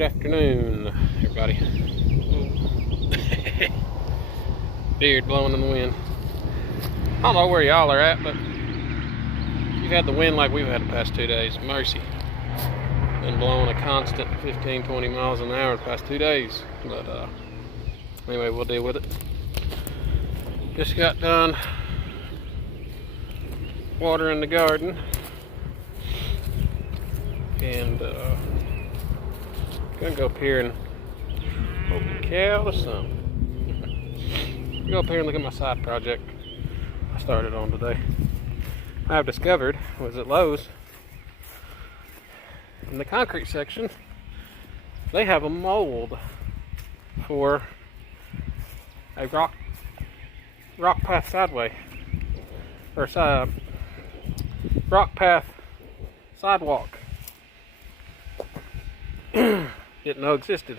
Good afternoon, everybody. Beard blowing in the wind. I don't know where y'all are at, but you've had the wind like we've had the past 2 days. Mercy. Been blowing a constant 15-20 miles an hour the past 2 days. But anyway, we'll deal with it. Just got done watering the garden. And gonna go up here and holy cow, the sun. Go up here and look at my side project I started on today. I've discovered was at Lowe's in the concrete section they have a mold for a rock path sideway or rock path sidewalk. Didn't know existed.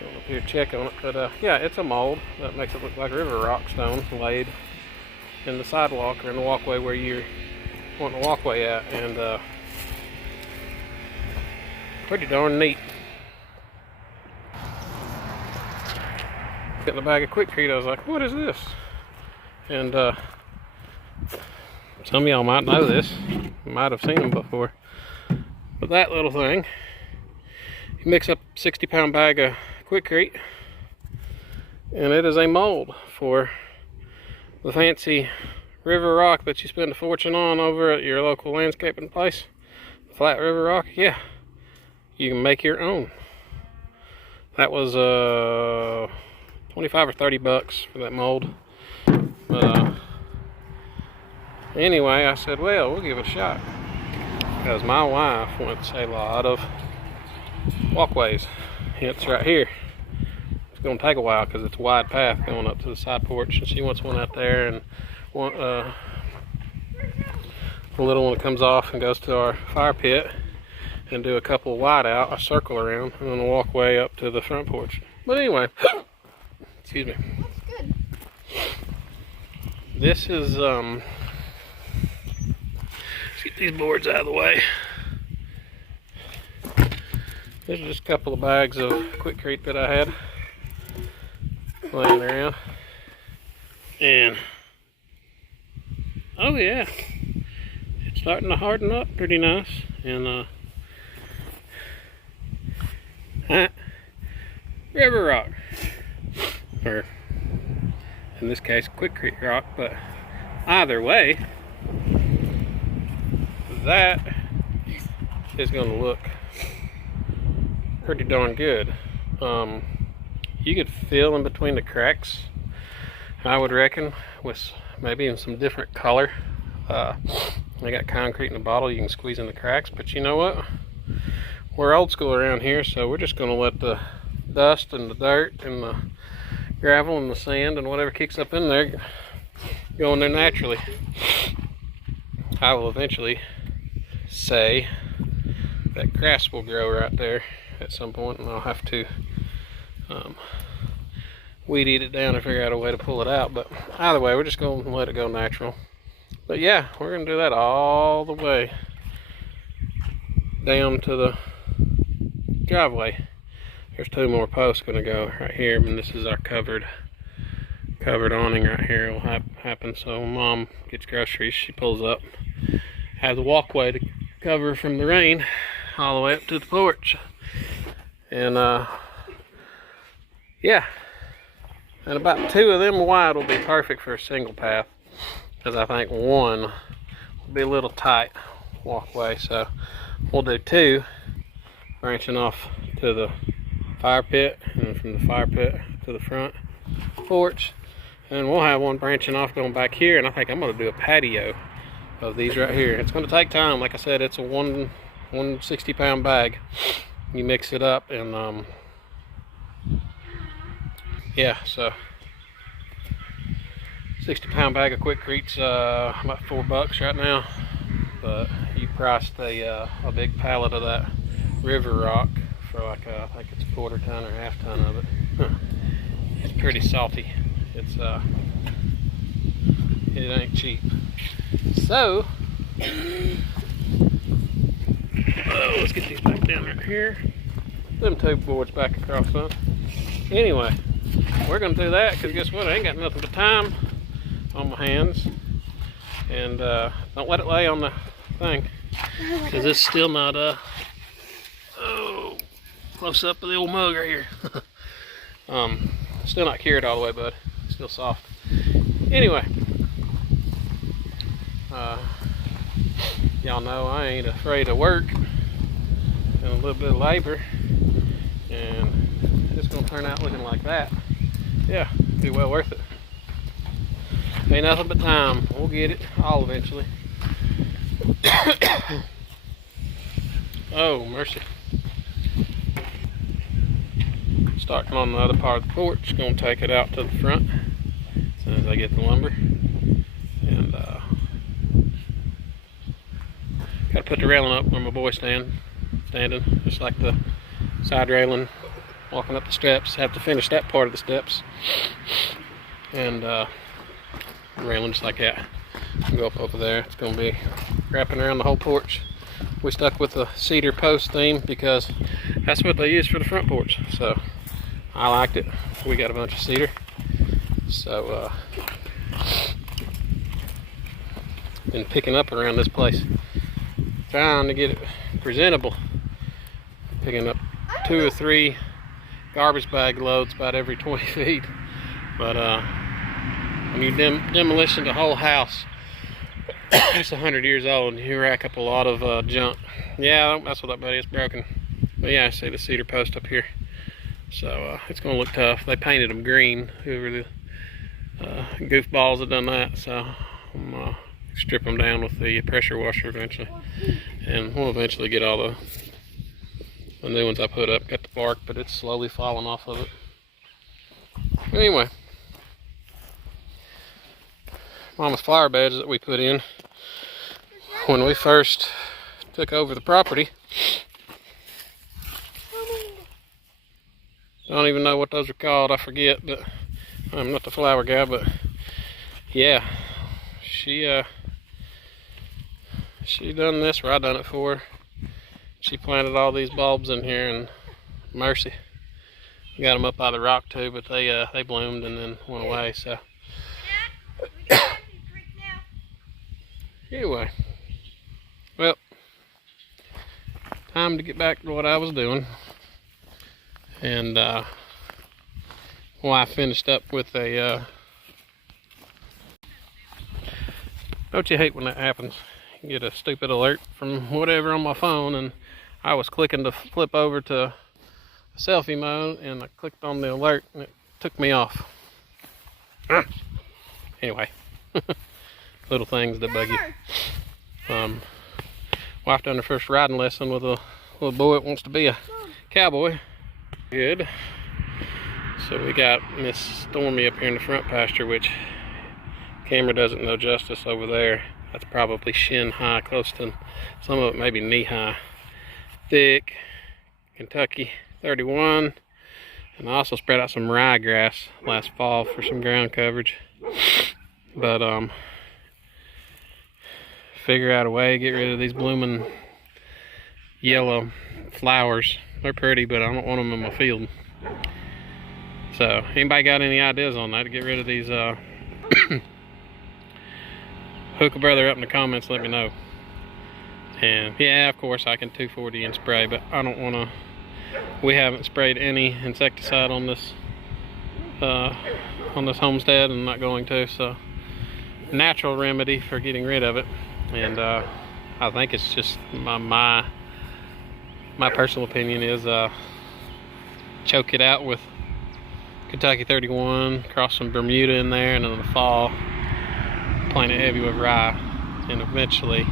Going up here to check on it, but yeah, it's a mold that makes it look like river rock stone laid in the sidewalk or in the walkway where you're wanting the walkway at, and pretty darn neat. Getting a bag of Quikrete, I was like, what is this? And some of y'all might know this, might have seen them before. But that little thing, you mix up a 60-pound bag of Quikrete, and it is a mold for the fancy river rock that you spend a fortune on over at your local landscaping place. Flat river rock, yeah, you can make your own. That was 25 or 30 bucks for that mold. But anyway, I said, well, we'll give it a shot. Because my wife wants a lot of walkways. It's right here. It's going to take a while because it's a wide path going up to the side porch, and she wants one out there, and one, the little one that comes off and goes to our fire pit, and do a couple wide out, a circle around, and then a walkway up to the front porch. But anyway, excuse me. That's good. This is get these boards out of the way. There's just a couple of bags of Quikrete that I had laying around. And oh yeah, it's starting to harden up pretty nice. And river rock, or in this case Quikrete rock, but either way, that is going to look pretty darn good. You could fill in between the cracks, I would reckon, with maybe in some different color. I got concrete in a bottle, you can squeeze in the cracks, but you know what? We're old school around here, so we're just going to let the dust and the dirt and the gravel and the sand and whatever kicks up in there go in there naturally. I will eventually say that grass will grow right there at some point, and I'll have to weed eat it down and figure out a way to pull it out. But either way, we're just going to let it go natural. But yeah, we're going to do that all the way down to the driveway. There's 2 more posts going to go right here, and this is our covered awning right here. It will happen so when Mom gets groceries, she pulls up, has a walkway to cover from the rain all the way up to the porch. And yeah, and about 2 of them wide will be perfect for a single path, because I think 1 will be a little tight walkway. So we'll do 2 branching off to the fire pit, and from the fire pit to the front porch, and we'll have 1 branching off going back here. And I think I'm going to do a patio of these right here. It's going to take time. Like I said, it's a 160-pound bag. You mix it up, and yeah, so 60-pound bag of Quikrete's about $4 right now. But you priced a big pallet of that river rock for like I think it's a 1/4 ton or 1/2 ton of it. It's pretty salty. It's it ain't cheap. So Oh, let's get these back down right here. Them two boards back across, huh? Anyway, we're gonna do that because guess what? I ain't got nothing but time on my hands. And don't let it lay on the thing because it's still not oh, close up with the old mug right here. Still not cured all the way, bud. Still soft. Anyway, y'all know I ain't afraid of work and a little bit of labor, and it's gonna turn out looking like that. Yeah, be well worth it. Ain't nothing but time. We'll get it all eventually. Oh, mercy. Starting on the other part of the porch. Gonna take it out to the front as soon as I get the lumber. And gotta put the railing up where my boy's standing. Just like the side railing, walking up the steps. Have to finish that part of the steps. And railing just like that. Go up over there. It's gonna be wrapping around the whole porch. We stuck with the cedar post theme because that's what they use for the front porch. So I liked it. We got a bunch of cedar. So been picking up around this place, trying to get it presentable. Picking up 2 or 3 garbage bag loads about every 20 feet. But when you demolition the whole house, it's 100 years old, and you rack up a lot of junk. Yeah, that's what that buddy is, broken. But yeah, I see the cedar post up here. So it's gonna look tough. They painted them green, whoever the goofballs have done that. So I'm strip them down with the pressure washer eventually. And we'll eventually get all the new ones I put up. Got the bark, but it's slowly falling off of it. Anyway, Mama's flower beds that we put in when we first took over the property. Don't even know what those are called, I forget, but I'm not the flower guy. But yeah, she done this where I done it for her. She planted all these bulbs in here, and mercy, we got them up out of the rock too, but they bloomed and then went away. So anyway, well, time to get back to what I was doing. And well, I finished up with a don't you hate when that happens? You get a stupid alert from whatever on my phone, and I was clicking to flip over to selfie mode, and I clicked on the alert and it took me off. Anyway, little things that bug you. Wife done her first riding lesson with a little boy that wants to be a cowboy. Good. So we got Miss Stormy up here in the front pasture, which camera doesn't know justice over there. That's probably shin high, close to some of it maybe knee high. Thick Kentucky 31. And I also spread out some ryegrass last fall for some ground coverage. But figure out a way to get rid of these blooming yellow flowers. They're pretty, but I don't want them in my field. So anybody got any ideas on that to get rid of these? Hook a brother up in the comments, let me know. And yeah, of course I can 240 and spray, but I don't want to. We haven't sprayed any insecticide on this homestead, and I'm not going to. So natural remedy for getting rid of it. And I think it's just my personal opinion is choke it out with Kentucky 31, cross some Bermuda in there, and in the fall plant it heavy with rye, and eventually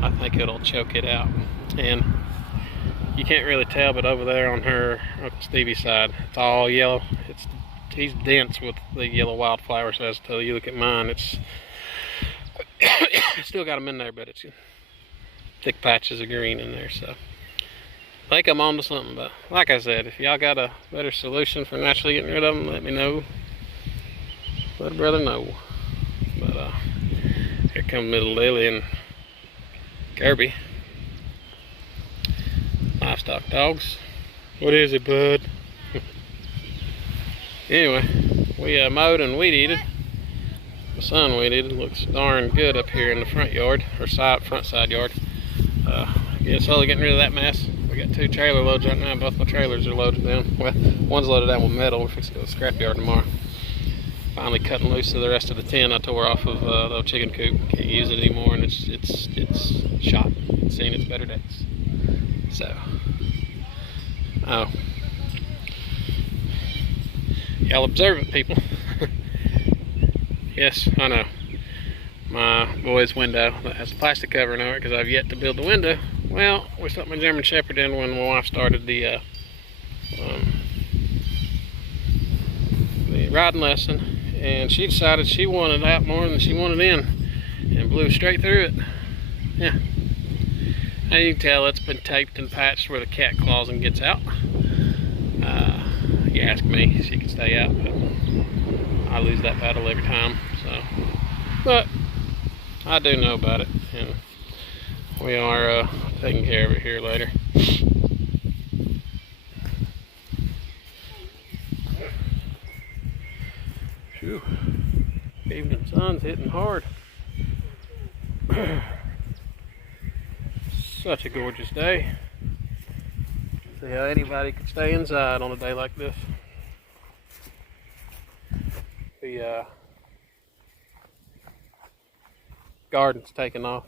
I think it'll choke it out. And you can't really tell, but over there on her Uncle Stevie's side, it's all yellow. He's dense with the yellow wildflowers. As till you look at mine, it's still got them in there, but it's thick patches of green in there. So I think I'm on to something. But like I said, if y'all got a better solution for naturally getting rid of them, let me know. Let a brother know. But here comes little Lily and Kirby. livestock dogs. What is it, bud? Anyway, we mowed and weed eated. My son weed eated. Looks darn good up here in the front yard, or front side yard. Yeah, slowly getting rid of that mess. We got 2 trailer loads right now. Both my trailers are loaded down. Well, one's loaded down with metal. We're fixing to go to the scrap yard tomorrow. Finally cutting loose of the rest of the tin I tore off of the old chicken coop. Can't use it anymore, and it's shot. It's seen its better days. So, oh, y'all observant people. Yes, I know. My boy's window that has a plastic covering over it because I've yet to build the window. Well, we stuck my German Shepherd in when my wife started the riding lesson, and she decided she wanted out more than she wanted in, and blew straight through it. Yeah, and you can tell it's been taped and patched where the cat claws and gets out. You ask me, she can stay out, but I lose that battle every time. So, but I do know about it, and we are taking care of it here later. Phew. Evening sun's hitting hard. Such a gorgeous day. See how anybody could stay inside on a day like this. The garden's taking off.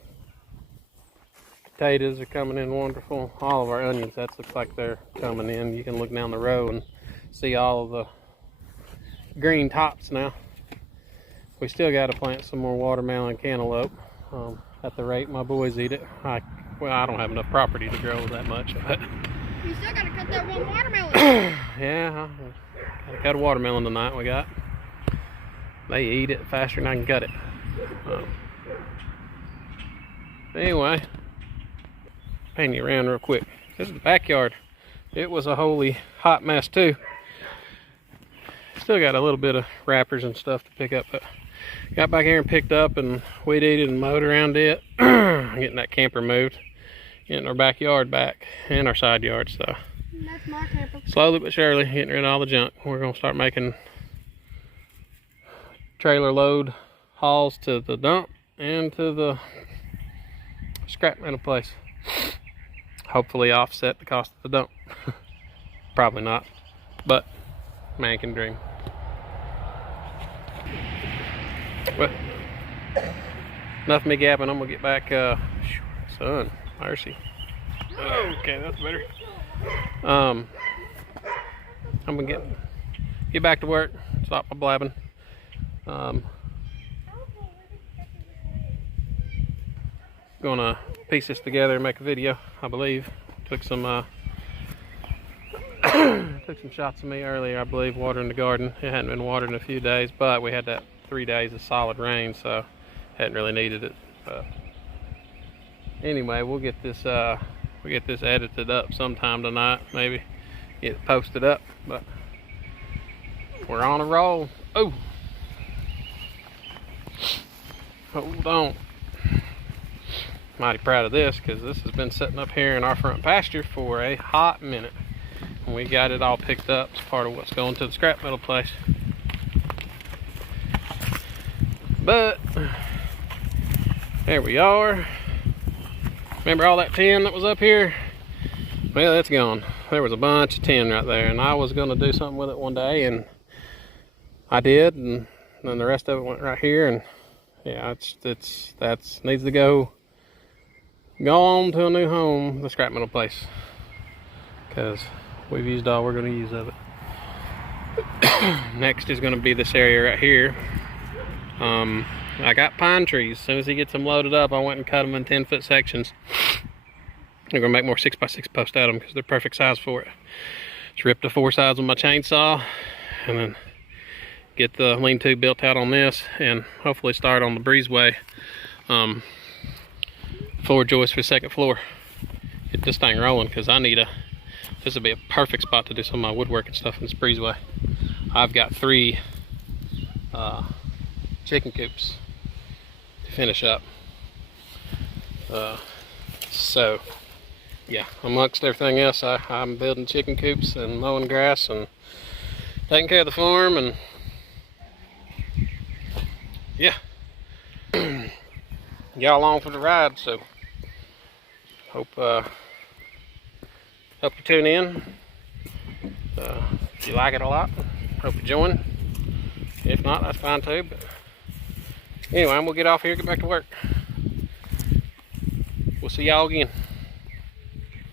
Potatoes are coming in wonderful. All of our onions, that looks like they're coming in. You can look down the row and see all of the green tops now. We still got to plant some more watermelon and cantaloupe. At the rate my boys eat it. Well, I don't have enough property to grow that much. But you still got to cut that one watermelon. Yeah, got to cut a watermelon tonight. We got. They eat it faster than I can cut it. Anyway, pan you around real quick. This is the backyard. It was a holy hot mess too. Still got a little bit of wrappers and stuff to pick up, but got back here and picked up and weed eated and mowed around it. Getting that camper moved, getting our backyard back and our side yard. So that's my camper. Slowly but surely getting rid of all the junk. We're gonna start making trailer load hauls to the dump and to the scrap metal place. Hopefully offset the cost of the dump. Probably not, but man can dream. Well, enough of me gabbing. I'm gonna get back. Sun, mercy. Okay, that's better. I'm gonna get back to work. Stop my blabbing. Gonna piece this together and make a video. I believe took some took some shots of me earlier. I believe watering the garden. It hadn't been watered in a few days, but we had that 3 days of solid rain, so hadn't really needed it. Anyway, we'll get this edited up sometime tonight. Maybe get it posted up. But we're on a roll. Oh. Hold on. Mighty proud of this because this has been sitting up here in our front pasture for a hot minute, and we got it all picked up as part of what's going to the scrap metal place. But there we are. Remember all that tin that was up here? Well, that's gone. There was a bunch of tin right there, and I was going to do something with it one day, and I did, and then the rest of it went right here. And yeah, that's needs to go on to a new home, the scrap metal place, because we've used all we're going to use of it. Next is going to be this area right here. I got pine trees. As soon as he gets them loaded up, I went and cut them in 10-foot sections. I'm going to make more 6x6 posts out of them because they're perfect size for it. Just rip the 4 sides with my chainsaw and then get the lean-to built out on this, and hopefully start on the breezeway floor joist for the second floor. Get this thing rolling because this would be a perfect spot to do some of my woodworking stuff in this breezeway. I've got 3 chicken coops to finish up. So yeah, amongst everything else, I'm building chicken coops and mowing grass and taking care of the farm, and yeah, y'all along for the ride. So hope you tune in. If you like it a lot, hope you join. If not, that's fine too. But anyway, we'll get off here, get back to work. We'll see y'all again.